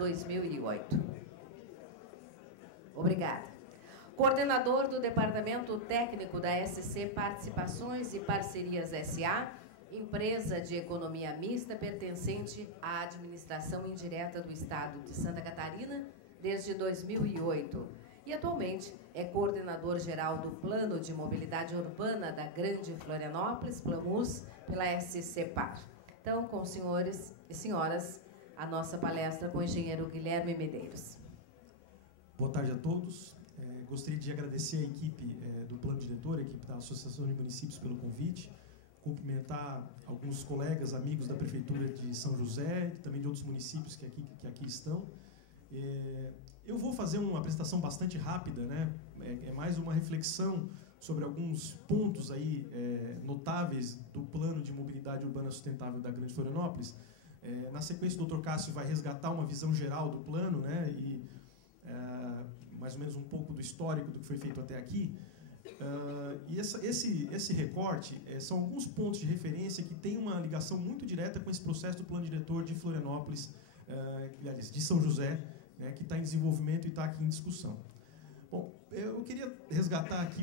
2008. Obrigada. Coordenador do Departamento Técnico da SC Participações e Parcerias S.A., empresa de economia mista pertencente à administração indireta do Estado de Santa Catarina desde 2008 e atualmente é coordenador geral do Plano de Mobilidade Urbana da Grande Florianópolis, PLAMUS, pela SC Par. Então, com os senhores e senhoras, a nossa palestra com o engenheiro Guilherme Medeiros. Boa tarde a todos. Gostaria de agradecer a equipe do Plano Diretor, a equipe da Associação de Municípios pelo convite, cumprimentar alguns colegas, amigos da Prefeitura de São José e também de outros municípios que aqui estão. Eu vou fazer uma apresentação bastante rápida, né? É mais uma reflexão sobre alguns pontos aí, notáveis do Plano de Mobilidade Urbana Sustentável da Grande Florianópolis. Na sequência, o Dr. Cássio vai resgatar uma visão geral do plano, né? E mais ou menos um pouco do histórico do que foi feito até aqui. E esse recorte são alguns pontos de referência que têm uma ligação muito direta com esse processo do Plano Diretor de Florianópolis, de São José, né, que está em desenvolvimento e está aqui em discussão. Bom, eu queria resgatar aqui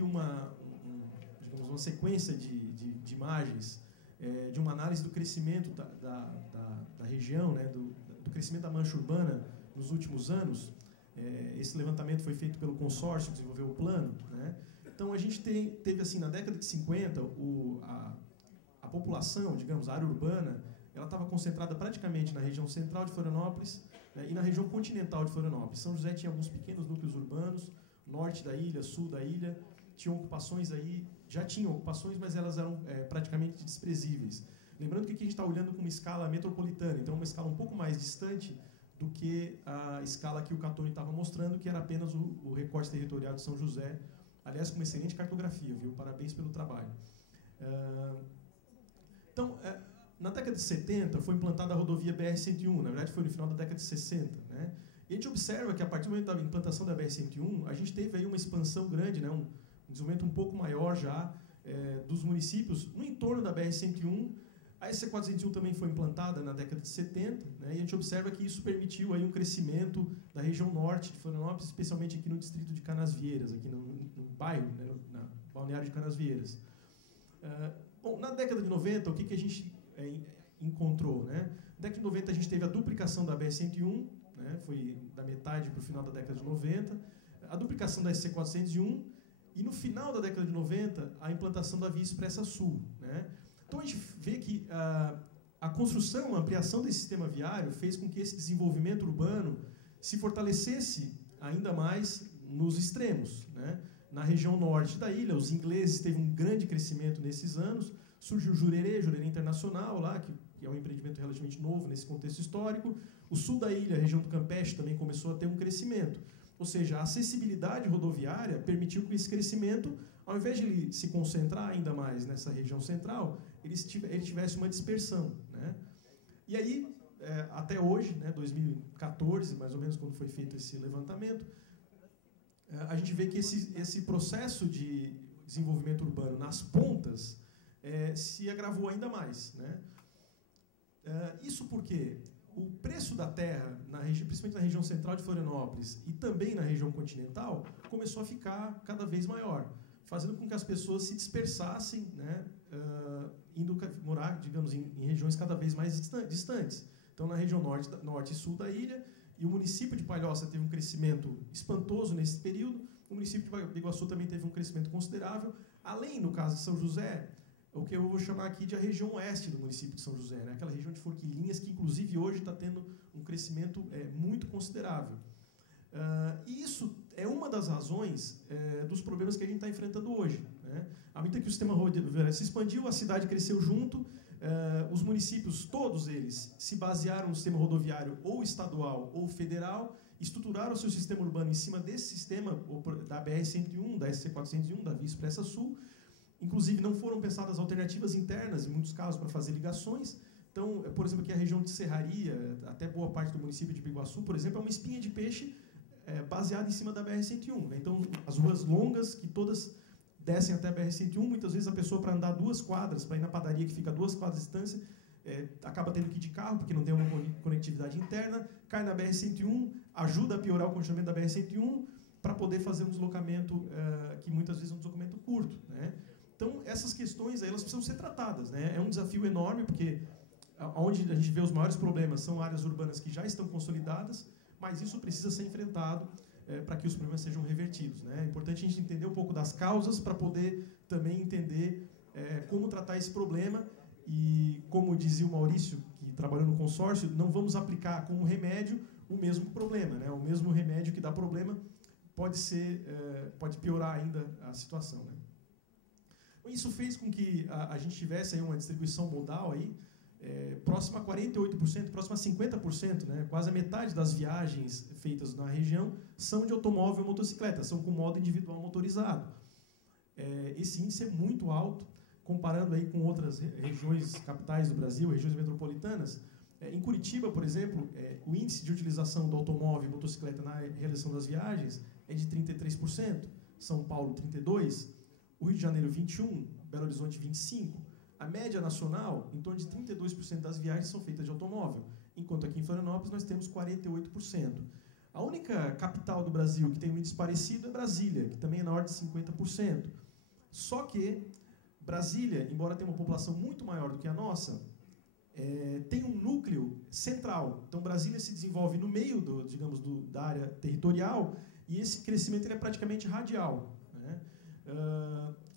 digamos, uma sequência de imagens de uma análise do crescimento da região, né, do crescimento da mancha urbana nos últimos anos. Esse levantamento foi feito pelo consórcio que desenvolveu o plano, né? Então, a gente teve, assim, na década de 50, a população, digamos, a área urbana, ela estava concentrada praticamente na região central de Florianópolis, né, e na região continental de Florianópolis. São José tinha alguns pequenos núcleos urbanos, norte da ilha, sul da ilha, tinham ocupações aí, já tinham ocupações, mas elas eram praticamente desprezíveis. Lembrando que aqui a gente está olhando com uma escala metropolitana, então uma escala um pouco mais distante do que a escala que o Catoni estava mostrando, que era apenas o recorte territorial de São José, aliás, com uma excelente cartografia, viu? Parabéns pelo trabalho. Então, na década de 70, foi implantada a rodovia BR-101, na verdade foi no final da década de 60, né? E a gente observa que, a partir do momento da implantação da BR-101, a gente teve aí uma expansão grande, né? Um desenvolvimento um pouco maior já dos municípios no entorno da BR-101. A SC401 também foi implantada na década de 70, né, e a gente observa que isso permitiu aí um crescimento da região norte de Florianópolis, especialmente aqui no distrito de Canasvieiras, aqui no bairro, né, no balneário de Canasvieiras. Bom, na década de 90, o que a gente encontrou? Né? Na década de 90, a gente teve a duplicação da BR-101, né, foi da metade para o final da década de 90, a duplicação da SC401, e no final da década de 90, a implantação da Via Expressa Sul, né? Então, a gente vê que a construção, a ampliação desse sistema viário fez com que esse desenvolvimento urbano se fortalecesse ainda mais nos extremos, né? Na região norte da ilha, os ingleses teve um grande crescimento nesses anos, surgiu o Jurerê Internacional, lá, que é um empreendimento relativamente novo nesse contexto histórico. O sul da ilha, a região do Campeche, também começou a ter um crescimento. Ou seja, a acessibilidade rodoviária permitiu que esse crescimento, ao invés de ele se concentrar ainda mais nessa região central, ele tivesse uma dispersão, né? E aí, até hoje, né, 2014, mais ou menos, quando foi feito esse levantamento, a gente vê que esse processo de desenvolvimento urbano nas pontas se agravou ainda mais, né? Isso porque o preço da terra, principalmente na região central de Florianópolis e também na região continental, começou a ficar cada vez maior, fazendo com que as pessoas se dispersassem, né, indo morar, digamos, em regiões cada vez mais distantes. Então, na região norte e sul da ilha, e o município de Palhoça teve um crescimento espantoso nesse período, o município de Biguaçu também teve um crescimento considerável, além, no caso de São José, o que eu vou chamar aqui de a região oeste do município de São José, né? Aquela região de Forquilinhas, que inclusive hoje está tendo um crescimento muito considerável. E isso é uma das razões dos problemas que a gente está enfrentando hoje, né? À medida que o sistema rodoviário se expandiu, a cidade cresceu junto, os municípios, todos eles, se basearam no sistema rodoviário ou estadual ou federal, estruturaram o seu sistema urbano em cima desse sistema da BR-101, da SC401, da Via Expressa Sul. Inclusive, não foram pensadas alternativas internas, em muitos casos, para fazer ligações. Então, por exemplo, aqui a região de Serraria, até boa parte do município de Biguaçu, por exemplo, é uma espinha de peixe baseada em cima da BR-101. Né? Então, as ruas longas, que todas descem até a BR-101, muitas vezes a pessoa, para andar 2 quadras, para ir na padaria que fica a 2 quadras de distância, acaba tendo que ir de carro, porque não tem uma conectividade interna, cai na BR-101, ajuda a piorar o congestionamento da BR-101, para poder fazer um deslocamento que muitas vezes é um deslocamento curto, né? Então, essas questões aí, elas precisam ser tratadas, né? É um desafio enorme, porque onde a gente vê os maiores problemas são áreas urbanas que já estão consolidadas, mas isso precisa ser enfrentado para que os problemas sejam revertidos, né? É importante a gente entender um pouco das causas para poder também entender como tratar esse problema e, como dizia o Maurício, que trabalhou no consórcio, não vamos aplicar como remédio o mesmo problema, né? O mesmo remédio que dá problema pode piorar ainda a situação, né? Isso fez com que a gente tivesse aí uma distribuição modal aí, próxima a 48%, próxima a 50%, né? Quase a metade das viagens feitas na região são de automóvel ou motocicleta, são com modo individual motorizado. Esse índice é muito alto, comparando aí com outras regiões capitais do Brasil, regiões metropolitanas. Em Curitiba, por exemplo, o índice de utilização do automóvel e motocicleta na realização das viagens é de 33%, São Paulo 32%, o Rio de Janeiro 21%, Belo Horizonte 25%. A média nacional, em torno de 32% das viagens são feitas de automóvel, enquanto aqui em Florianópolis nós temos 48%. A única capital do Brasil que tem um índice parecido é Brasília, que também é na ordem de 50%. Só que Brasília, embora tenha uma população muito maior do que a nossa, tem um núcleo central. Então, Brasília se desenvolve no meio da área territorial e esse crescimento ele é praticamente radial, né?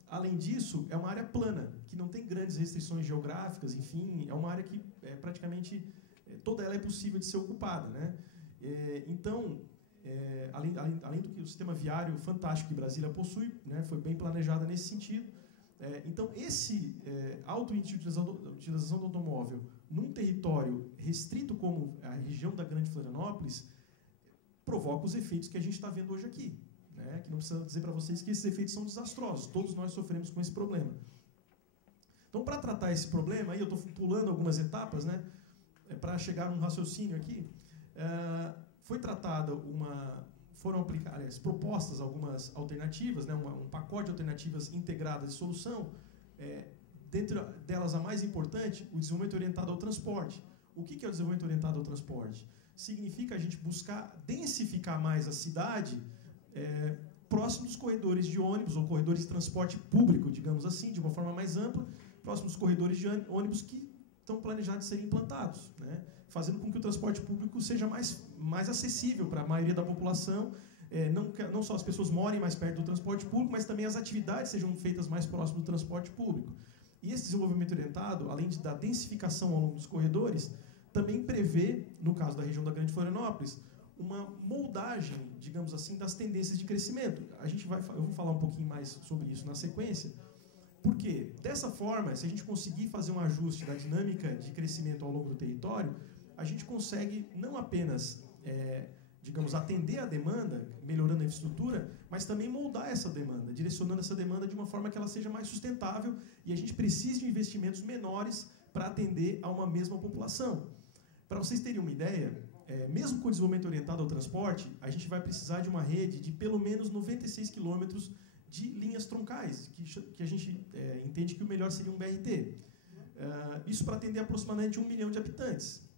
Além disso, é uma área plana, que não tem grandes restrições geográficas, enfim, é uma área que praticamente toda ela é possível de ser ocupada, né? Então, além do que o sistema viário fantástico que Brasília possui, né, foi bem planejada nesse sentido. Então, esse alto índice de utilização do automóvel num território restrito como a região da Grande Florianópolis provoca os efeitos que a gente está vendo hoje aqui, né? Que não precisa dizer para vocês que esses efeitos são desastrosos. Todos nós sofremos com esse problema. Então, para tratar esse problema, aí eu estou pulando algumas etapas, né, para chegar num raciocínio aqui, foram aplicadas, propostas algumas alternativas, né, um pacote de alternativas integradas de solução, dentro delas a mais importante, o desenvolvimento orientado ao transporte. O que é o desenvolvimento orientado ao transporte? Significa a gente buscar densificar mais a cidade próximo dos corredores de ônibus ou corredores de transporte público, digamos assim, de uma forma mais ampla, próximo dos corredores de ônibus que estão planejados serem implantados, né? Fazendo com que o transporte público seja mais acessível para a maioria da população, não só as pessoas morem mais perto do transporte público, mas também as atividades sejam feitas mais próximo do transporte público. E esse desenvolvimento orientado, além da densificação ao longo dos corredores, também prevê, no caso da região da Grande Florianópolis, uma moldagem, digamos assim, das tendências de crescimento. Eu vou falar um pouquinho mais sobre isso na sequência, porque, dessa forma, se a gente conseguir fazer um ajuste da dinâmica de crescimento ao longo do território, a gente consegue não apenas, atender a demanda, melhorando a infraestrutura, mas também moldar essa demanda, direcionando essa demanda de uma forma que ela seja mais sustentável e a gente precise de investimentos menores para atender a uma mesma população. Para vocês terem uma ideia, mesmo com o desenvolvimento orientado ao transporte, a gente vai precisar de uma rede de pelo menos 96 quilômetros de linhas troncais, que a gente entende que o melhor seria um BRT. Isso para atender aproximadamente 1 milhão de habitantes.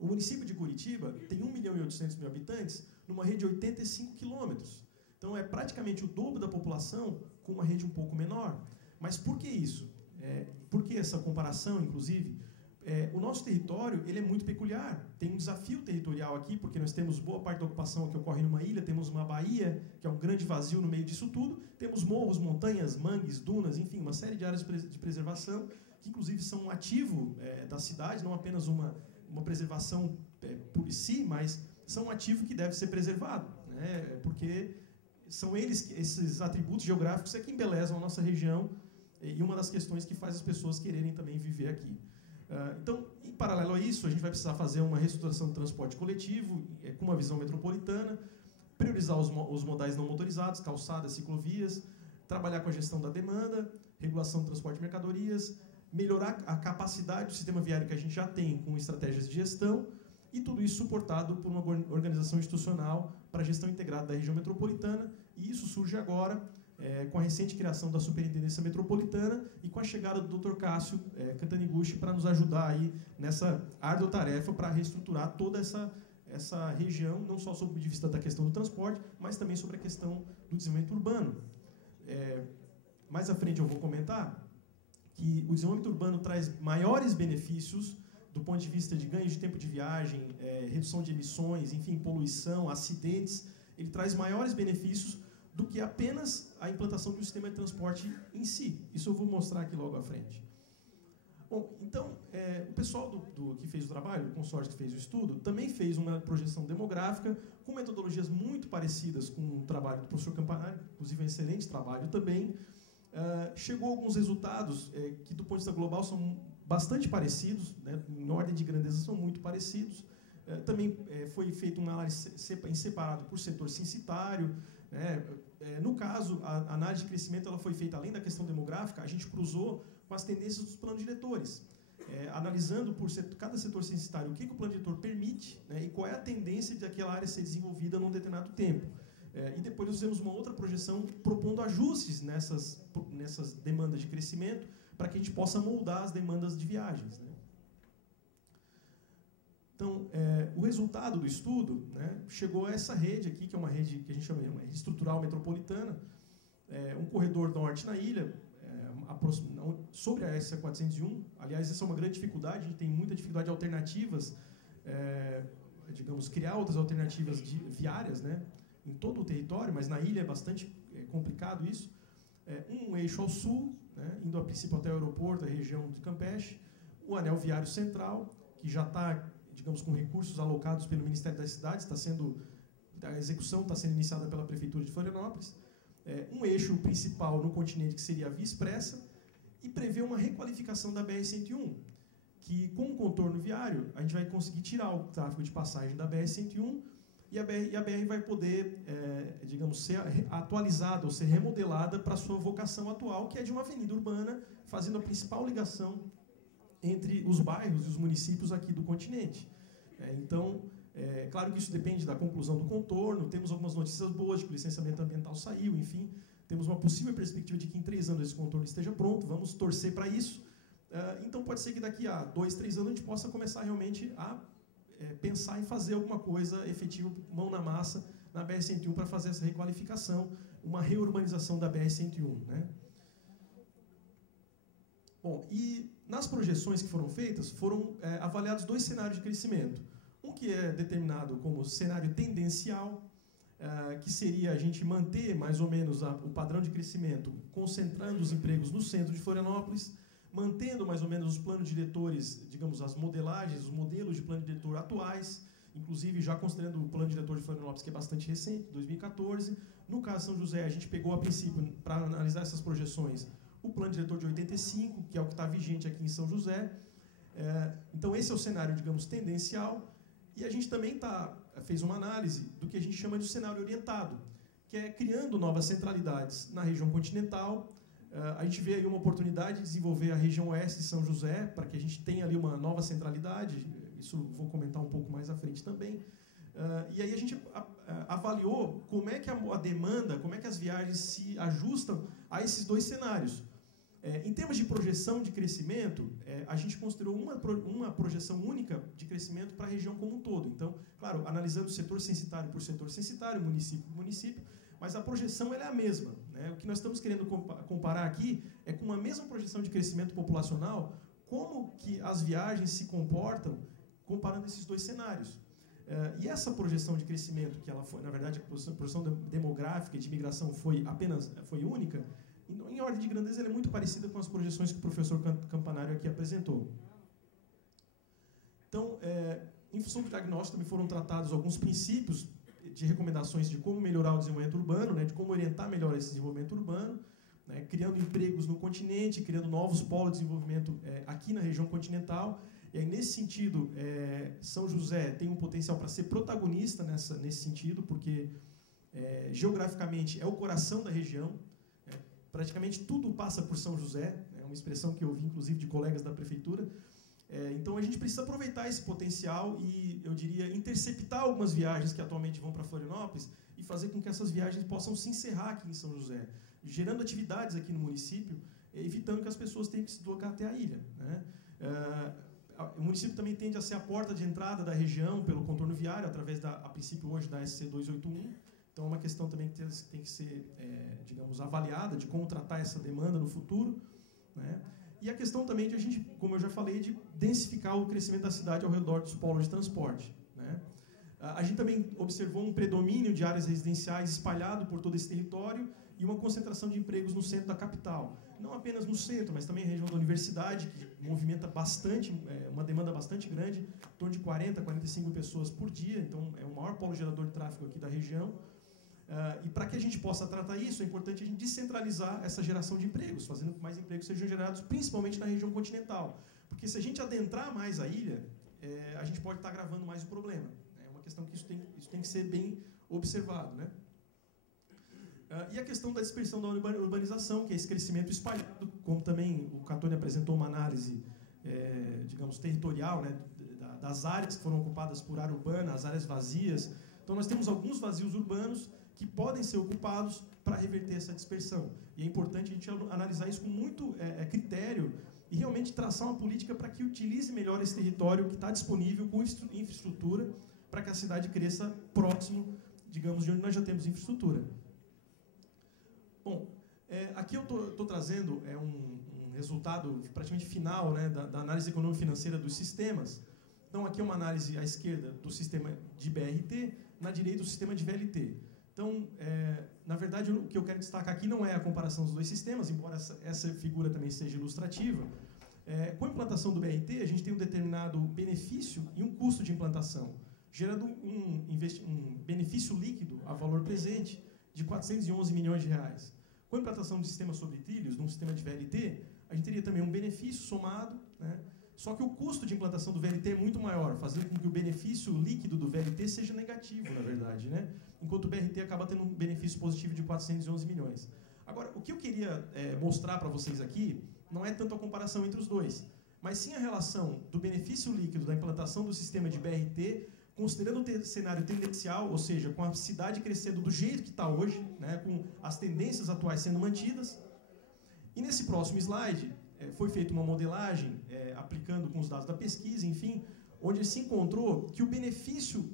O município de Curitiba tem 1.800.000 habitantes numa rede de 85 quilômetros. Então, é praticamente o dobro da população com uma rede um pouco menor. Mas por que isso? Por que essa comparação, inclusive? O nosso território ele é muito peculiar. Tem um desafio territorial aqui, porque nós temos boa parte da ocupação que ocorre numa ilha, temos uma baía, que é um grande vazio no meio disso tudo, temos morros, montanhas, mangues, dunas, enfim, uma série de áreas de preservação, que inclusive são um ativo da cidade, não apenas uma preservação por si, mas são um ativo que deve ser preservado, né? Porque são esses atributos geográficos que embelezam a nossa região e uma das questões que faz as pessoas quererem também viver aqui. Então, em paralelo a isso, a gente vai precisar fazer uma reestruturação do transporte coletivo com uma visão metropolitana, priorizar os modais não motorizados, calçadas, ciclovias, trabalhar com a gestão da demanda, regulação do transporte de mercadorias, melhorar a capacidade do sistema viário que a gente já tem com estratégias de gestão e tudo isso suportado por uma organização institucional para a gestão integrada da região metropolitana. E isso surge agora com a recente criação da Superintendência Metropolitana e com a chegada do Dr. Cássio Kataniguchi para nos ajudar aí nessa árdua tarefa para reestruturar toda essa região, não só sob o ponto de vista da questão do transporte, mas também sobre a questão do desenvolvimento urbano. Mais à frente eu vou comentar que o desenvolvimento urbano traz maiores benefícios do ponto de vista de ganho de tempo de viagem, redução de emissões, enfim, poluição, acidentes. Ele traz maiores benefícios do que apenas a implantação de um sistema de transporte em si. Isso eu vou mostrar aqui logo à frente. Bom, então, o pessoal que fez o trabalho, o consórcio que fez o estudo, também fez uma projeção demográfica com metodologias muito parecidas com o trabalho do professor Campanari, inclusive um excelente trabalho também. Chegou a alguns resultados que, do ponto de vista global, são bastante parecidos, né, em ordem de grandeza são muito parecidos. Também foi feita uma análise em separado por setor censitário. No caso, a análise de crescimento ela foi feita, além da questão demográfica, a gente cruzou com as tendências dos planos diretores, analisando por cada setor censitário o que o plano diretor permite, né, e qual é a tendência de aquela área ser desenvolvida num determinado tempo. E depois nós fizemos uma outra projeção propondo ajustes nessas demandas de crescimento para que a gente possa moldar as demandas de viagens, né? Então, o resultado do estudo, né, chegou a essa rede aqui, que é uma rede que a gente chama de uma rede estrutural metropolitana, um corredor norte na ilha, sobre a SC401. Aliás, essa é uma grande dificuldade, a gente tem muita dificuldade de alternativas, digamos, criar outras alternativas viárias, né, em todo o território, mas na ilha é bastante complicado isso. Um eixo ao sul, né, indo a princípio até o aeroporto, a região de Campeche, o anel viário central, que já está, digamos, com recursos alocados pelo Ministério das Cidades, a execução está sendo iniciada pela Prefeitura de Florianópolis, um eixo principal no continente, que seria a Via Expressa, e prevê uma requalificação da BR-101, que, com o contorno viário, a gente vai conseguir tirar o tráfego de passagem da BR-101 e a BR vai poder, digamos, ser atualizada ou ser remodelada para a sua vocação atual, que é de uma avenida urbana, fazendo a principal ligação entre os bairros e os municípios aqui do continente. Então, claro que isso depende da conclusão do contorno, temos algumas notícias boas de que o licenciamento ambiental saiu, enfim, temos uma possível perspectiva de que em 3 anos esse contorno esteja pronto, vamos torcer para isso. Então, pode ser que daqui a 2, 3 anos a gente possa começar realmente a pensar em fazer alguma coisa efetiva, mão na massa, na BR-101 para fazer essa requalificação, uma reurbanização da BR-101, né? Bom, e nas projeções que foram feitas, foram avaliados 2 cenários de crescimento. Um que é determinado como cenário tendencial, que seria a gente manter mais ou menos o padrão de crescimento, concentrando os empregos no centro de Florianópolis, mantendo mais ou menos os planos diretores, digamos, as modelagens, os modelos de plano diretor atuais, inclusive já considerando o plano diretor de Florianópolis, que é bastante recente, 2014. No caso de São José, a gente pegou a princípio, para analisar essas projeções, o plano diretor de 85, que é o que está vigente aqui em São José. Então, esse é o cenário, digamos, tendencial. E a gente também fez uma análise do que a gente chama de cenário orientado, que é criando novas centralidades na região continental. A gente vê aí uma oportunidade de desenvolver a região oeste de São José, para que a gente tenha ali uma nova centralidade. Isso vou comentar um pouco mais à frente também. E aí a gente avaliou como é que a demanda, como é que as viagens se ajustam a esses 2 cenários. Em termos de projeção de crescimento, a gente considerou uma projeção única de crescimento para a região como um todo. Então, claro, analisando setor censitário por setor censitário, município por município, mas a projeção ela é a mesma, né? O que nós estamos querendo comparar aqui é com a mesma projeção de crescimento populacional, como que as viagens se comportam comparando esses 2 cenários. E essa projeção de crescimento, que ela foi, na verdade, a projeção demográfica e de imigração foi única, em ordem de grandeza, ela é muito parecida com as projeções que o professor Campanário aqui apresentou. Então, em função do diagnóstico, também foram tratados alguns princípios de recomendações de como melhorar o desenvolvimento urbano, né, de como orientar melhor esse desenvolvimento urbano, né, criando empregos no continente, criando novos polos de desenvolvimento aqui na região continental. E aí, nesse sentido, São José tem um potencial para ser protagonista nesse sentido, porque geograficamente é o coração da região. Praticamente tudo passa por São José, é uma expressão que eu ouvi, inclusive, de colegas da prefeitura. Então, a gente precisa aproveitar esse potencial e, eu diria, interceptar algumas viagens que atualmente vão para Florianópolis, e fazer com que essas viagens possam se encerrar aqui em São José, gerando atividades aqui no município, evitando que as pessoas tenham que se deslocar até a ilha, né? O município também tende a ser a porta de entrada da região pelo contorno viário, através, a princípio, hoje, da SC 281. Então, é uma questão também que tem que ser, digamos, avaliada, de como tratar essa demanda no futuro, né? E a questão também de a gente, como eu já falei, de densificar o crescimento da cidade ao redor dos polos de transporte, né? A gente também observou um predomínio de áreas residenciais espalhado por todo esse território e uma concentração de empregos no centro da capital. Não apenas no centro, mas também na região da universidade, que movimenta bastante, uma demanda bastante grande, em torno de 40, 45 pessoas por dia, então é o maior polo gerador de tráfego aqui da região. E para que a gente possa tratar isso, é importante a gente descentralizar essa geração de empregos, fazendo com que mais empregos sejam gerados, principalmente na região continental. Porque se a gente adentrar mais a ilha, a gente pode estar agravando mais o problema. É uma questão que isso tem que ser bem observado, né? E a questão da dispersão da urbanização, que é esse crescimento espalhado, como também o Catone apresentou uma análise, digamos, territorial, né, das áreas que foram ocupadas por área urbana, as áreas vazias. Então, nós temos alguns vazios urbanos que podem ser ocupados para reverter essa dispersão. E é importante a gente analisar isso com muito critério e realmente traçar uma política para que utilize melhor esse território que está disponível com infraestrutura para que a cidade cresça próximo, digamos, de onde nós já temos infraestrutura. Bom, aqui eu estou trazendo um resultado praticamente final, né, da análise econômico-financeira dos sistemas. Então, aqui é uma análise à esquerda do sistema de BRT, na direita do sistema de VLT. Então, na verdade, o que eu quero destacar aqui não é a comparação dos dois sistemas, embora essa figura também seja ilustrativa. Com a implantação do BRT, a gente tem um determinado benefício e um custo de implantação, gerando um benefício líquido a valor presente de 411 milhões de reais. Com a implantação do sistema sobre trilhos, de um sistema de VLT, a gente teria também um benefício somado, né? Só que o custo de implantação do VLT é muito maior, fazendo com que o benefício líquido do VLT seja negativo, na verdade, né? Enquanto o BRT acaba tendo um benefício positivo de 411 milhões. Agora, o que eu queria mostrar para vocês aqui não é tanto a comparação entre os dois, mas sim a relação do benefício líquido da implantação do sistema de BRT, considerando o cenário tendencial, ou seja, com a cidade crescendo do jeito que está hoje, né, com as tendências atuais sendo mantidas. E nesse próximo slide, foi feita uma modelagem, aplicando com os dados da pesquisa, enfim, onde se encontrou que o benefício,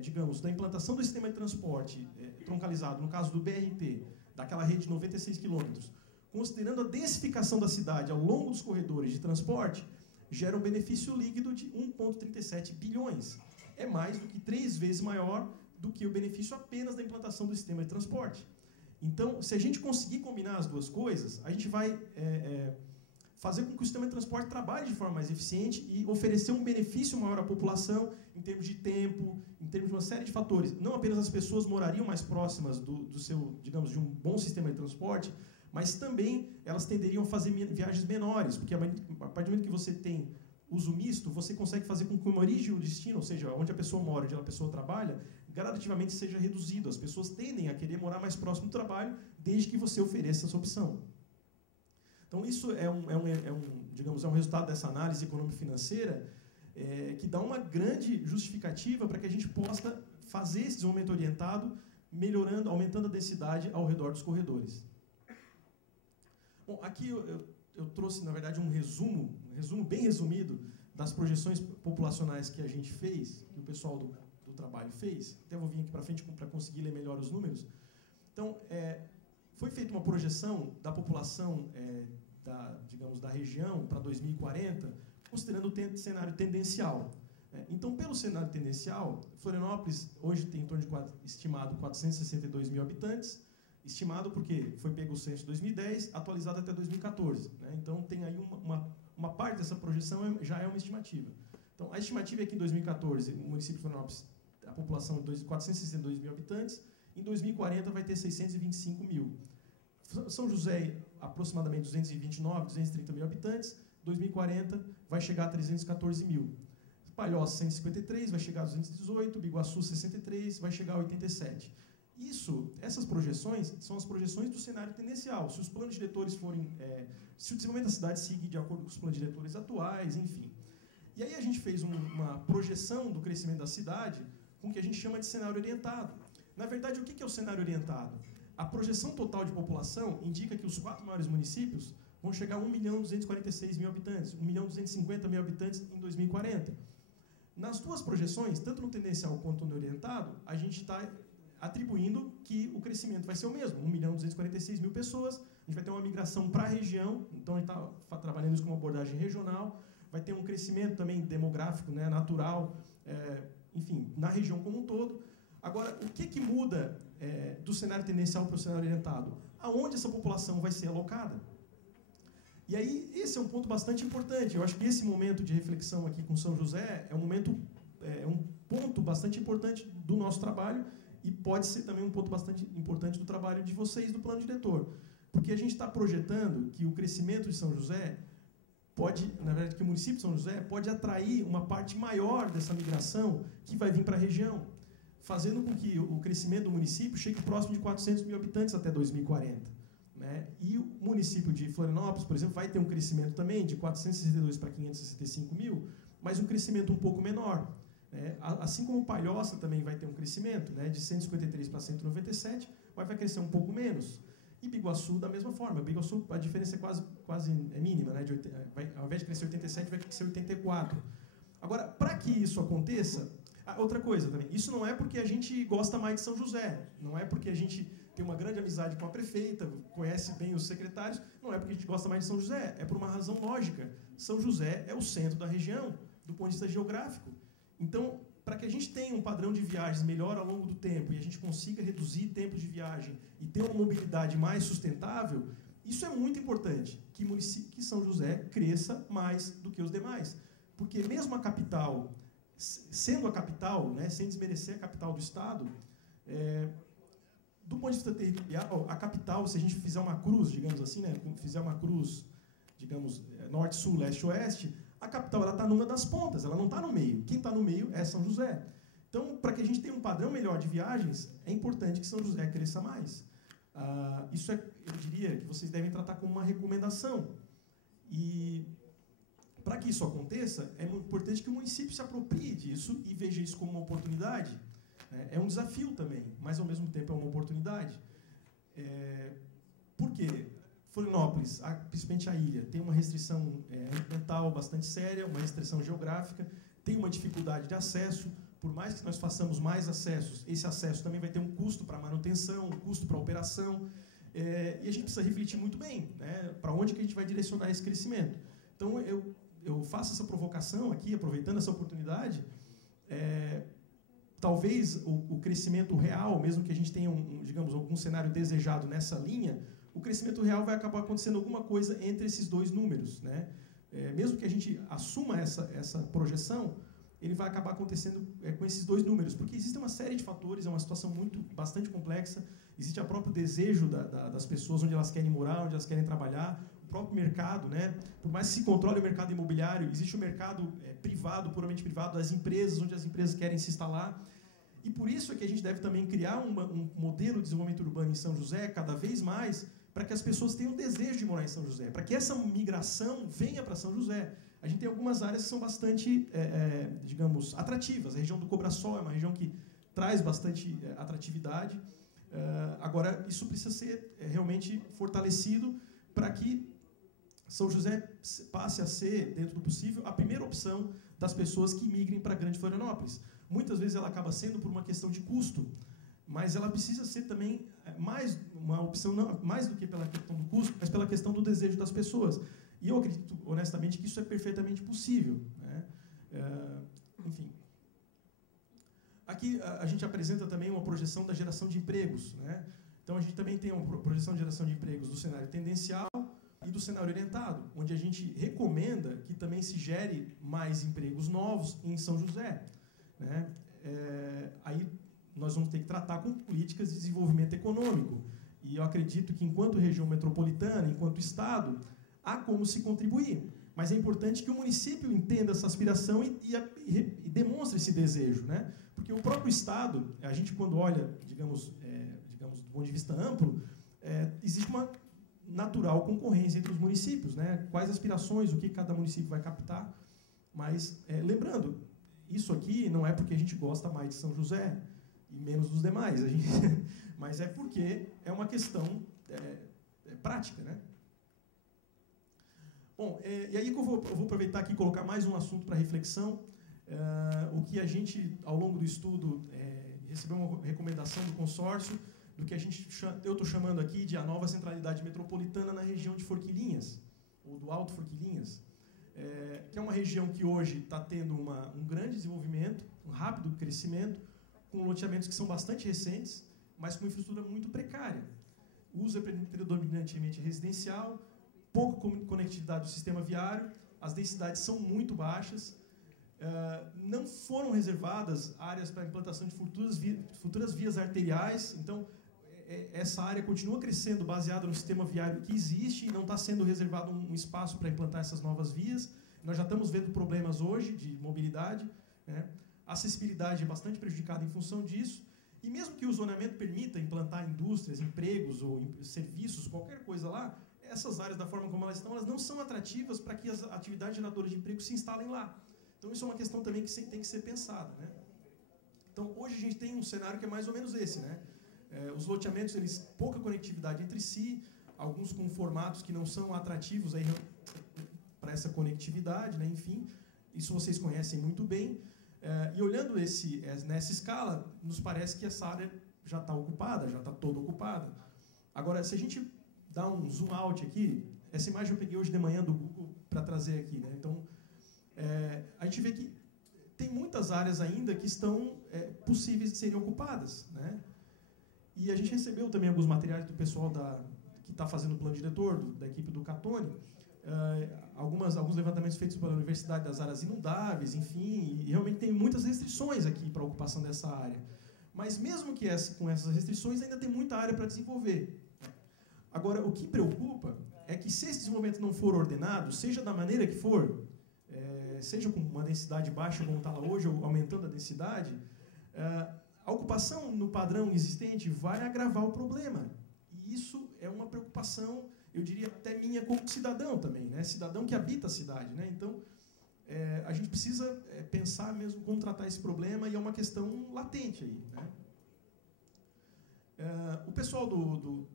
digamos, da implantação do sistema de transporte troncalizado, no caso do BRT, daquela rede de 96 quilômetros, considerando a densificação da cidade ao longo dos corredores de transporte, gera um benefício líquido de 1,37 bilhões. É mais do que 3 vezes maior do que o benefício apenas da implantação do sistema de transporte. Então, se a gente conseguir combinar as duas coisas, a gente vai fazer com que o sistema de transporte trabalhe de forma mais eficiente e oferecer um benefício maior à população em termos de tempo, em termos de uma série de fatores. Não apenas as pessoas morariam mais próximas do seu, digamos, de um bom sistema de transporte, mas também elas tenderiam a fazer viagens menores, porque a partir do momento que você tem uso misto, você consegue fazer com que uma origem e o destino, ou seja, onde a pessoa mora, onde a pessoa trabalha, gradativamente seja reduzido. As pessoas tendem a querer morar mais próximo do trabalho, desde que você ofereça essa opção. Então, isso digamos, é um resultado dessa análise econômico-financeira que dá uma grande justificativa para que a gente possa fazer esse desenvolvimento orientado, melhorando, aumentando a densidade ao redor dos corredores. Bom, aqui eu trouxe, na verdade, um resumo bem resumido das projeções populacionais que a gente fez, que o pessoal do trabalho fez. Até vou vir aqui para frente para conseguir ler melhor os números. Então, foi feita uma projeção da população digamos, da região para 2040, considerando o cenário tendencial. Então, pelo cenário tendencial, Florianópolis hoje tem em torno de estimado 462 mil habitantes, estimado porque foi pego o censo de 2010, atualizado até 2014. Né? Então, tem aí uma parte dessa projeção já é uma estimativa. Então, a estimativa é que em 2014, o município de Florianópolis, a população de 462 mil habitantes, em 2040 vai ter 625 mil. São José, aproximadamente 229, 230 mil habitantes, 2040 vai chegar a 314 mil. Palhoça, 153, vai chegar a 218, Biguaçu, 63, vai chegar a 87. Essas projeções são as projeções do cenário tendencial. Se os planos diretores forem... se o desenvolvimento da cidade seguir de acordo com os planos diretores atuais, enfim. E aí a gente fez uma projeção do crescimento da cidade com o que a gente chama de cenário orientado. Na verdade, o que é o cenário orientado? A projeção total de população indica que os 4 maiores municípios vão chegar a 1.246.000 habitantes, 1.250.000 habitantes em 2040. Nas duas projeções, tanto no tendencial quanto no orientado, a gente está atribuindo que o crescimento vai ser o mesmo, 1.246.000 pessoas, a gente vai ter uma migração para a região, então a gente está trabalhando isso com uma abordagem regional, vai ter um crescimento também demográfico, né, natural, enfim, na região como um todo. Agora, o que muda do cenário tendencial para o cenário orientado? Aonde essa população vai ser alocada? E aí, esse é um ponto bastante importante. Eu acho que esse momento de reflexão aqui com São José é um ponto bastante importante do nosso trabalho e pode ser também um ponto bastante importante do trabalho de vocês, do plano diretor. Porque a gente está projetando que o crescimento de São José pode, na verdade, que o município de São José pode atrair uma parte maior dessa migração que vai vir para a região, fazendo com que o crescimento do município chegue próximo de 400.000 habitantes até 2040. Né? E o município de Florianópolis, por exemplo, vai ter um crescimento também de 462 para 565.000, mas um crescimento um pouco menor. Né? Assim como Palhoça também vai ter um crescimento, né, de 153 para 197, mas vai crescer um pouco menos. E Biguaçu, da mesma forma. Biguaçu, a diferença é quase mínima. Né? Ao invés de crescer 87, vai crescer 84. Agora, para que isso aconteça, outra coisa também, isso não é porque a gente gosta mais de São José, não é porque a gente tem uma grande amizade com a prefeita, conhece bem os secretários, não é porque a gente gosta mais de São José, é por uma razão lógica. São José é o centro da região, do ponto de vista geográfico. Então, para que a gente tenha um padrão de viagens melhor ao longo do tempo e a gente consiga reduzir tempos de viagem e ter uma mobilidade mais sustentável, isso é muito importante, que São José cresça mais do que os demais. Porque mesmo a capital, sendo a capital, né, sem desmerecer a capital do Estado, do ponto de vista territorial, a capital, se a gente fizer uma cruz, digamos assim, né, fizer uma cruz, digamos, norte, sul, leste, oeste, a capital está numa das pontas, ela não está no meio. Quem está no meio é São José. Então, para que a gente tenha um padrão melhor de viagens, é importante que São José cresça mais. Isso eu diria que vocês devem tratar como uma recomendação. E, para que isso aconteça, é importante que o município se aproprie disso e veja isso como uma oportunidade. É um desafio também, mas, ao mesmo tempo, é uma oportunidade. Por quê? Florianópolis, principalmente a ilha, tem uma restrição ambiental bastante séria, uma restrição geográfica, tem uma dificuldade de acesso. Por mais que nós façamos mais acessos, esse acesso também vai ter um custo para manutenção, um custo para operação, e a gente precisa refletir muito bem, né, para onde que a gente vai direcionar esse crescimento. Então, eu faço essa provocação aqui, aproveitando essa oportunidade, talvez o crescimento real, mesmo que a gente tenha, digamos, algum cenário desejado nessa linha, o crescimento real vai acabar acontecendo alguma coisa entre esses dois números. Né? Mesmo que a gente assuma essa projeção, ele vai acabar acontecendo com esses dois números, porque existe uma série de fatores, é uma situação bastante complexa, existe o próprio desejo das pessoas, onde elas querem morar, onde elas querem trabalhar, o próprio mercado, né? Por mais que se controle o mercado imobiliário, existe o mercado privado, puramente privado, das empresas, onde as empresas querem se instalar. E por isso é que a gente deve também criar um modelo de desenvolvimento urbano em São José, cada vez mais, para que as pessoas tenham desejo de morar em São José, para que essa migração venha para São José. A gente tem algumas áreas que são bastante, digamos, atrativas. A região do Cobrasol é uma região que traz bastante atratividade. Agora, isso precisa ser realmente fortalecido para que São José passe a ser, dentro do possível, a primeira opção das pessoas que migrem para a Grande Florianópolis. Muitas vezes ela acaba sendo por uma questão de custo, mas ela precisa ser também mais uma opção, não mais do que pela questão do custo, mas pela questão do desejo das pessoas. E eu acredito, honestamente, que isso é perfeitamente possível. Né? Enfim. Aqui a gente apresenta também uma projeção da geração de empregos. Né? Então, a gente também tem uma projeção de geração de empregos do cenário tendencial e do cenário orientado, onde a gente recomenda que também se gere mais empregos novos em São José. Né? Aí nós vamos ter que tratar com políticas de desenvolvimento econômico. E eu acredito que, enquanto região metropolitana, enquanto Estado, há como se contribuir. Mas é importante que o município entenda essa aspiração e demonstre esse desejo. Né? Porque o próprio Estado, a gente quando olha, digamos do ponto de vista amplo, existe uma natural concorrência entre os municípios. Né? Quais aspirações, o que cada município vai captar. Mas, lembrando, isso aqui não é porque a gente gosta mais de São José. e menos dos demais. Mas é porque é uma questão prática, né? Bom, e aí que eu vou aproveitar aqui e colocar mais um assunto para reflexão. O que a gente, ao longo do estudo, recebeu uma recomendação do consórcio, do que eu estou chamando aqui de a nova centralidade metropolitana na região de Forquilinhas, ou do Alto Forquilinhas, que é uma região que hoje está tendo um grande desenvolvimento, um rápido crescimento, com loteamentos que são bastante recentes, mas com infraestrutura muito precária. O uso é predominantemente residencial, pouca conectividade do sistema viário, as densidades são muito baixas, não foram reservadas áreas para a implantação de futuras vias arteriais, então essa área continua crescendo baseada no sistema viário que existe e não está sendo reservado um espaço para implantar essas novas vias. Nós já estamos vendo problemas hoje de mobilidade, né? A acessibilidade é bastante prejudicada em função disso, e mesmo que o zonamento permita implantar indústrias, empregos ou serviços, qualquer coisa lá, essas áreas, da forma como elas estão, elas não são atrativas para que as atividades geradoras de emprego se instalem lá. Então, isso é uma questão também que tem que ser pensada, né? Então, hoje a gente tem um cenário que é mais ou menos esse, né? Os loteamentos, eles pouca conectividade entre si, alguns com formatos que não são atrativos aí para essa conectividade, né? Enfim, isso vocês conhecem muito bem. E olhando nessa escala, nos parece que essa área já está ocupada, já está toda ocupada. Agora, se a gente dá um zoom out aqui, essa imagem eu peguei hoje de manhã do Google para trazer aqui, né? Então, a gente vê que tem muitas áreas ainda que estão possíveis de serem ocupadas, né? E a gente recebeu também alguns materiais do pessoal que está fazendo o plano diretor, da equipe do Catone, alguns levantamentos feitos pela Universidade das Áreas Inundáveis, enfim, e realmente tem muitas restrições aqui para a ocupação dessa área. Mas mesmo que com essas restrições, ainda tem muita área para desenvolver. Agora, o que preocupa é que se esse desenvolvimento não for ordenado, seja da maneira que for, seja com uma densidade baixa como está lá hoje, ou aumentando a densidade, a ocupação no padrão existente vai agravar o problema. E isso é uma preocupação, eu diria até minha como cidadão também, né? Cidadão que habita a cidade, né? Então, a gente precisa pensar mesmo como tratar esse problema, e é uma questão latente aí, né? O pessoal do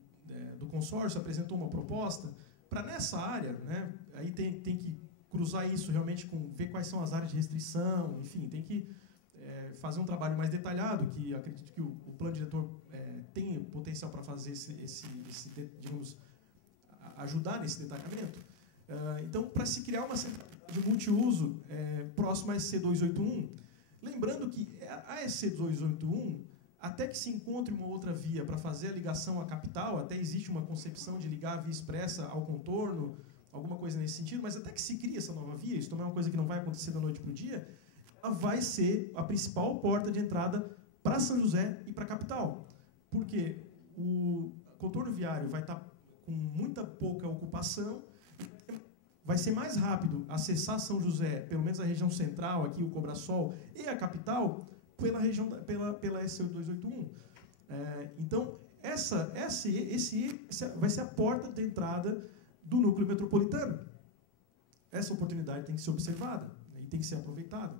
consórcio apresentou uma proposta para nessa área, né? Aí tem que cruzar isso realmente com ver quais são as áreas de restrição, enfim, tem que fazer um trabalho mais detalhado, que acredito que o plano diretor tem potencial para fazer digamos, ajudar nesse detalhamento. Então, para se criar uma central de multiuso próxima à SC 281, lembrando que a SC 281, até que se encontre uma outra via para fazer a ligação à capital, até existe uma concepção de ligar a via expressa ao contorno, alguma coisa nesse sentido, mas até que se crie essa nova via, isso também é uma coisa que não vai acontecer da noite para o dia, ela vai ser a principal porta de entrada para São José e para a capital. Porque o contorno viário vai estar com muita pouca ocupação, vai ser mais rápido acessar São José, pelo menos a região central, aqui o Cobrasol, e a capital, pela SC 281. Então, essa vai ser a porta de entrada do núcleo metropolitano. Essa oportunidade tem que ser observada, né, e tem que ser aproveitada.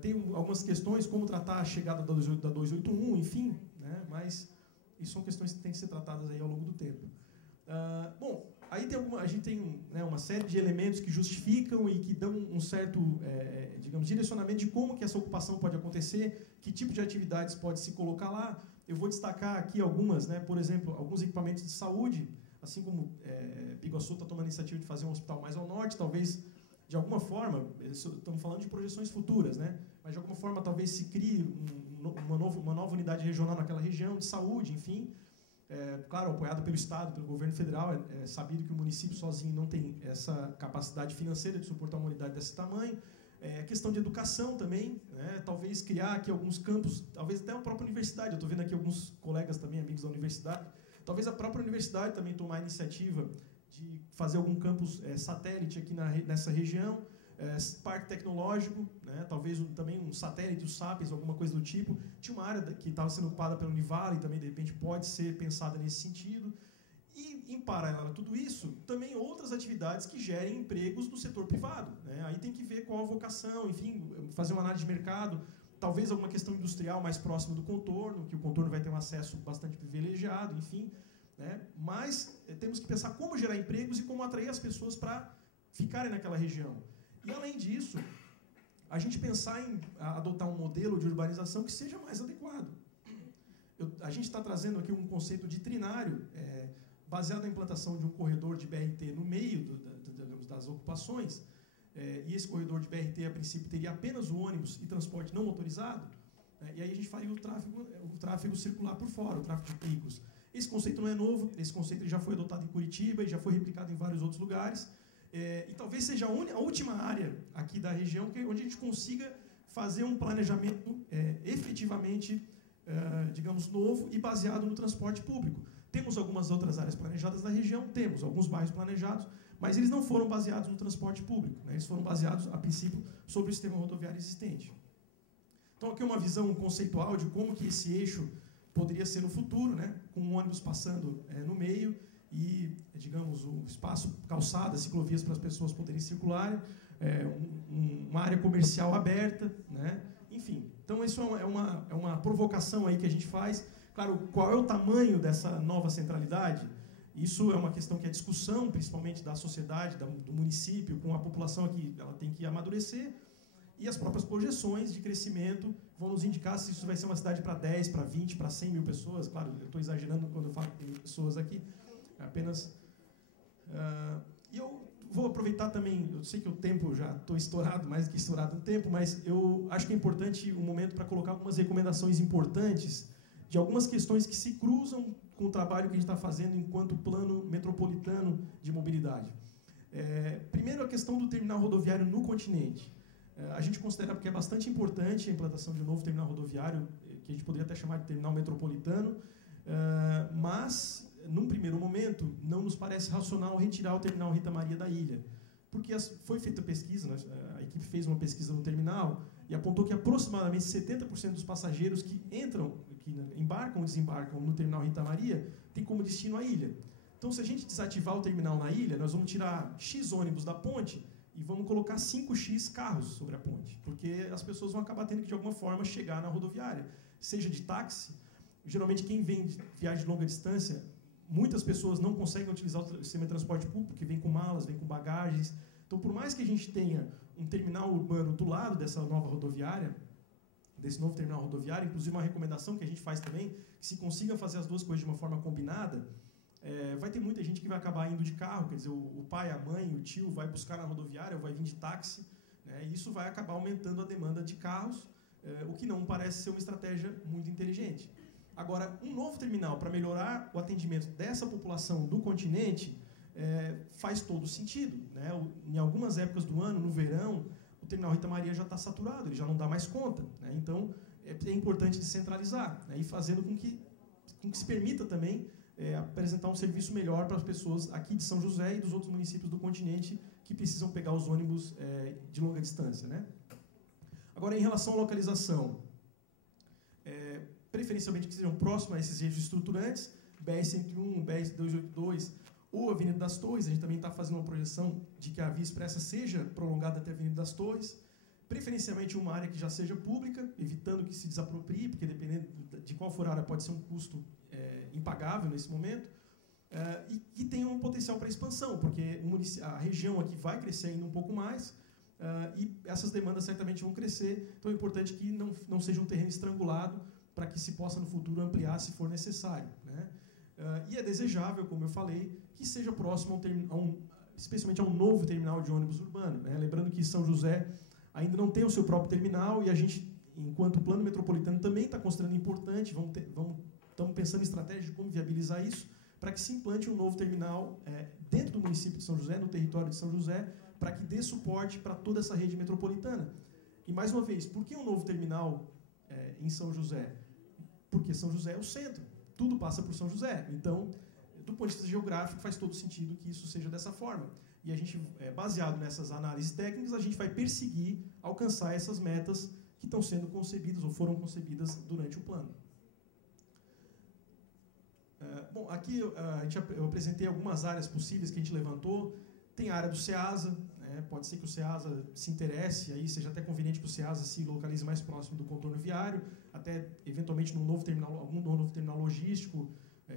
Tem algumas questões, como tratar a chegada da 281, enfim, né, mas isso são questões que têm que ser tratadas aí ao longo do tempo. Bom, aí a gente tem uma série de elementos que justificam e que dão um certo, digamos, direcionamento de como que essa ocupação pode acontecer, que tipo de atividades pode se colocar lá. Eu vou destacar aqui algumas, né, por exemplo, alguns equipamentos de saúde, assim como Biguaçu está tomando a iniciativa de fazer um hospital mais ao norte, talvez, de alguma forma, estamos falando de projeções futuras, né, mas de alguma forma talvez se crie uma nova unidade regional naquela região, de saúde, enfim. Claro, apoiado pelo Estado, pelo governo federal, é sabido que o município sozinho não tem essa capacidade financeira de suportar uma unidade desse tamanho. Questão de educação também, né? Talvez criar aqui alguns campos, talvez até a própria universidade, eu estou vendo aqui alguns colegas também, amigos da universidade, talvez a própria universidade também tomar a iniciativa de fazer algum campus satélite aqui nessa região, parque tecnológico, né? Talvez também um satélite do Sapiens, alguma coisa do tipo. Tinha uma área que estava sendo ocupada pela Univale, também de repente pode ser pensada nesse sentido. E, em paralelo a tudo isso, também outras atividades que gerem empregos do setor privado, né? Aí tem que ver qual a vocação, enfim, fazer uma análise de mercado. talvez alguma questão industrial mais próxima do contorno, que o contorno vai ter um acesso bastante privilegiado, enfim. Né? Mas temos que pensar como gerar empregos e como atrair as pessoas para ficarem naquela região. E, além disso, a gente pensar em adotar um modelo de urbanização que seja mais adequado. A gente está trazendo aqui um conceito de trinário, baseado na implantação de um corredor de BRT no meio das ocupações, e esse corredor de BRT, a princípio, teria apenas o ônibus e transporte não motorizado, e aí a gente faria o tráfego circular por fora, o tráfego de veículos. Esse conceito não é novo, esse conceito já foi adotado em Curitiba e já foi replicado em vários outros lugares, e talvez seja a última área aqui da região onde a gente consiga fazer um planejamento efetivamente, digamos, novo e baseado no transporte público. Temos algumas outras áreas planejadas na região, temos alguns bairros planejados, mas eles não foram baseados no transporte público, né? Eles foram baseados, a princípio, sobre o sistema rodoviário existente. Então, aqui é uma visão conceitual de como que esse eixo poderia ser no futuro, né? Com um ônibus passando no meio e, digamos, o espaço, calçadas, ciclovias para as pessoas poderem circular, uma área comercial aberta, né? Enfim, então isso é uma provocação aí que a gente faz. Claro, qual é o tamanho dessa nova centralidade? Isso é uma questão que é discussão, principalmente da sociedade, do município, com a população aqui, ela tem que amadurecer, e as próprias projeções de crescimento vão nos indicar se isso vai ser uma cidade para 10, para 20, para 100 mil pessoas. Claro, eu estou exagerando quando eu falo que tem pessoas aqui, apenas... E eu vou aproveitar também, eu sei que o tempo já estou estourado, mais do que estourado no tempo, mas eu acho que é importante um momento para colocar algumas recomendações importantes de algumas questões que se cruzam com o trabalho que a gente está fazendo enquanto plano metropolitano de mobilidade. Primeiro, a questão do terminal rodoviário no continente. A gente considera que é bastante importante a implantação de um novo terminal rodoviário, que a gente poderia até chamar de terminal metropolitano, mas, num primeiro momento, não nos parece racional retirar o terminal Rita Maria da ilha, porque foi feita pesquisa, a equipe fez uma pesquisa no terminal e apontou que aproximadamente 70% dos passageiros que embarcam ou desembarcam no terminal Rita Maria tem como destino a ilha. Então, se a gente desativar o terminal na ilha, nós vamos tirar X ônibus da ponte e vamos colocar 5X carros sobre a ponte, porque as pessoas vão acabar tendo que, de alguma forma, chegar na rodoviária, seja de táxi. Geralmente, quem vem de viagem de longa distância, muitas pessoas não conseguem utilizar o sistema de transporte público, porque vem com malas, vem com bagagens. Então, por mais que a gente tenha um terminal urbano do lado dessa nova rodoviária, desse novo terminal rodoviário, inclusive uma recomendação que a gente faz também, que se consiga fazer as duas coisas de uma forma combinada, vai ter muita gente que vai acabar indo de carro, quer dizer, o pai, a mãe, o tio vai buscar na rodoviária ou vai vir de táxi, né, e isso vai acabar aumentando a demanda de carros, o que não parece ser uma estratégia muito inteligente. Agora, um novo terminal para melhorar o atendimento dessa população do continente faz todo sentido, né? Em algumas épocas do ano, no verão, o terminal Rita Maria já está saturado, ele já não dá mais conta, né? Então, é importante descentralizar, né? E fazendo com que se permita também apresentar um serviço melhor para as pessoas aqui de São José e dos outros municípios do continente que precisam pegar os ônibus de longa distância, né? Agora, em relação à localização, preferencialmente que sejam próximos a esses eixos estruturantes, BR-101, BR-282 ou Avenida das Torres. A gente também está fazendo uma projeção de que a via expressa seja prolongada até a Avenida das Torres, preferencialmente uma área que já seja pública, evitando que se desaproprie, porque dependendo de qual for a área pode ser um custo impagável nesse momento, e que tenha um potencial para expansão, porque a região aqui vai crescer ainda um pouco mais, e essas demandas certamente vão crescer, então é importante que não seja um terreno estrangulado para que se possa no futuro ampliar se for necessário, né? E é desejável, como eu falei, que seja próximo especialmente a um novo terminal de ônibus urbano, né? Lembrando que São José ainda não tem o seu próprio terminal e a gente, enquanto plano metropolitano, também está considerando importante, estamos pensando em estratégia de como viabilizar isso, para que se implante um novo terminal dentro do município de São José, no território de São José, para que dê suporte para toda essa rede metropolitana. E, mais uma vez, por que um novo terminal em São José? Porque São José é o centro, tudo passa por São José. Então, do ponto de vista geográfico, faz todo sentido que isso seja dessa forma. E a gente, baseado nessas análises técnicas, a gente vai perseguir alcançar essas metas que estão sendo concebidas ou foram concebidas durante o plano. Bom, aqui eu apresentei algumas áreas possíveis que a gente levantou. Tem a área do SEASA, né? Pode ser que o SEASA se interesse, aí seja até conveniente que o SEASA se localize mais próximo do contorno viário, até eventualmente algum novo terminal logístico,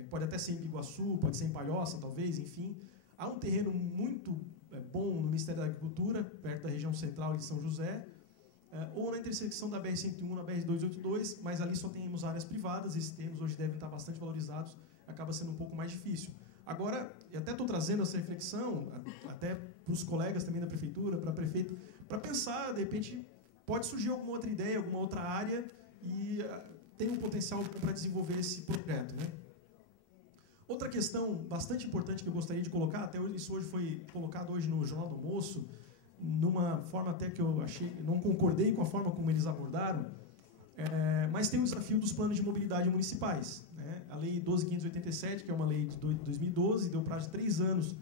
pode até ser em Biguaçu, pode ser em Palhoça, talvez, enfim. Há um terreno muito bom no Ministério da Agricultura, perto da região central de São José, ou na intersecção da BR-101 na BR-282, mas ali só temos áreas privadas, esses terrenos hoje devem estar bastante valorizados, acaba sendo um pouco mais difícil. Agora, eu até estou trazendo essa reflexão, até para os colegas também da Prefeitura, para a Prefeita, para pensar, de repente, pode surgir alguma outra ideia, alguma outra área, e tem um potencial para desenvolver esse projeto, né? Outra questão bastante importante que eu gostaria de colocar, até isso hoje foi colocado hoje no Jornal do Almoço, numa forma até que eu achei, não concordei com a forma como eles abordaram, mas tem o desafio dos planos de mobilidade municipais, né? A Lei 12.587, que é uma lei de 2012, deu prazo de 3 anos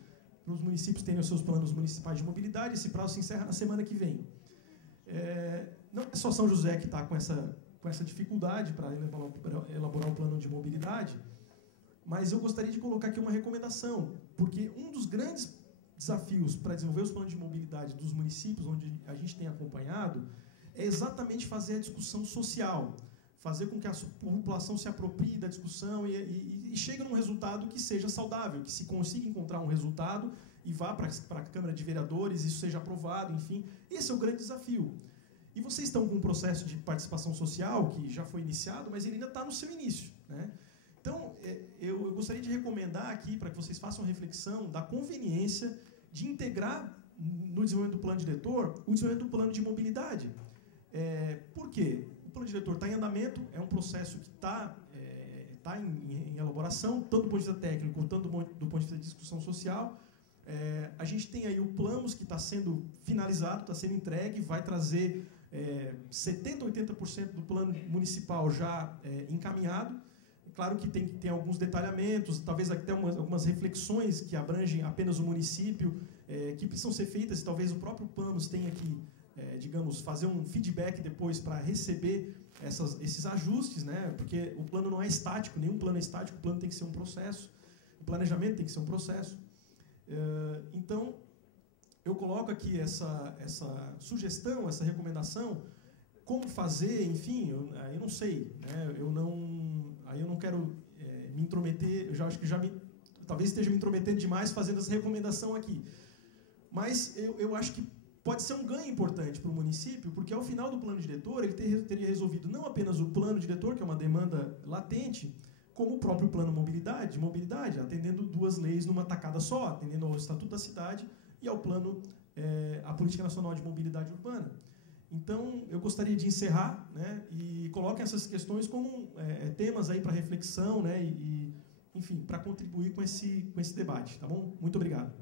para os municípios terem os seus planos municipais de mobilidade. Esse prazo se encerra na semana que vem. Não é só São José que está com essa dificuldade para elaborar um plano de mobilidade, mas eu gostaria de colocar aqui uma recomendação, porque um dos grandes desafios para desenvolver os planos de mobilidade dos municípios, onde a gente tem acompanhado, é exatamente fazer a discussão social, fazer com que a população se aproprie da discussão e chegue num resultado que seja saudável, que se consiga encontrar um resultado e vá para a Câmara de Vereadores, isso seja aprovado, enfim. Esse é o grande desafio. E vocês estão com um processo de participação social que já foi iniciado, mas ele ainda está no seu início, né? Então, eu gostaria de recomendar aqui, para que vocês façam reflexão da conveniência de integrar no desenvolvimento do plano diretor o desenvolvimento do plano de mobilidade. Por quê? O plano diretor está em andamento, é um processo que está em elaboração, tanto do ponto de vista técnico, tanto do ponto de vista de discussão social. A gente tem aí o Planos, que está sendo finalizado, está sendo entregue, vai trazer 70%, 80% do plano municipal já encaminhado. Claro que tem alguns detalhamentos, talvez até algumas reflexões que abrangem apenas o município, que precisam ser feitas, e talvez o próprio Planos tenha que, digamos, fazer um feedback depois para receber esses ajustes, né? Porque o plano não é estático, nenhum plano é estático, o plano tem que ser um processo, o planejamento tem que ser um processo. Então, eu coloco aqui essa sugestão, essa recomendação, como fazer, enfim, eu não sei, né? Eu não quero me intrometer, eu já acho que talvez esteja me intrometendo demais fazendo essa recomendação aqui. Mas eu acho que pode ser um ganho importante para o município, porque ao final do plano diretor ele teria resolvido não apenas o plano diretor, que é uma demanda latente, como o próprio plano de mobilidade, atendendo 2 leis numa tacada só, atendendo ao Estatuto da Cidade e ao plano, a Política Nacional de Mobilidade Urbana. Então, eu gostaria de encerrar, né, e coloquem essas questões como temas aí para reflexão, né, enfim, para contribuir com esse debate, tá bom? Muito obrigado.